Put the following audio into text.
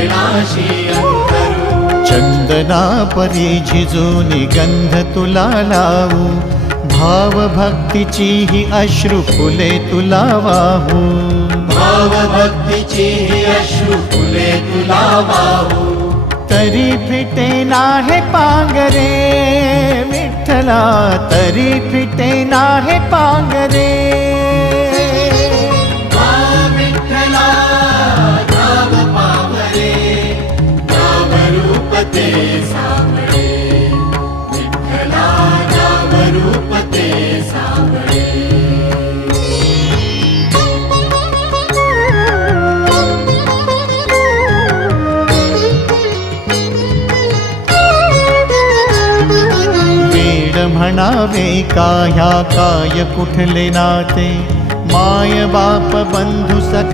चरणाशी अंतरू। चंदना परी झिजूनी गंध तुला लावू, भाव भक्तीची ही अश्रु फुले तुला वाहू। भाव भक्तीची ही अश्रु फुले तुला वाहू। तरी फिटे नाहे पांगरे विठ्ठला, तरी फिटे नाहे पांगरे। विठ्ठला नाम पावरे, नाम रूप ते सावळे। विठ्ठला नाम रूप ते सावळे। म्हणावे का ह्या काय कुठले नाते, माय बाप बंधू सख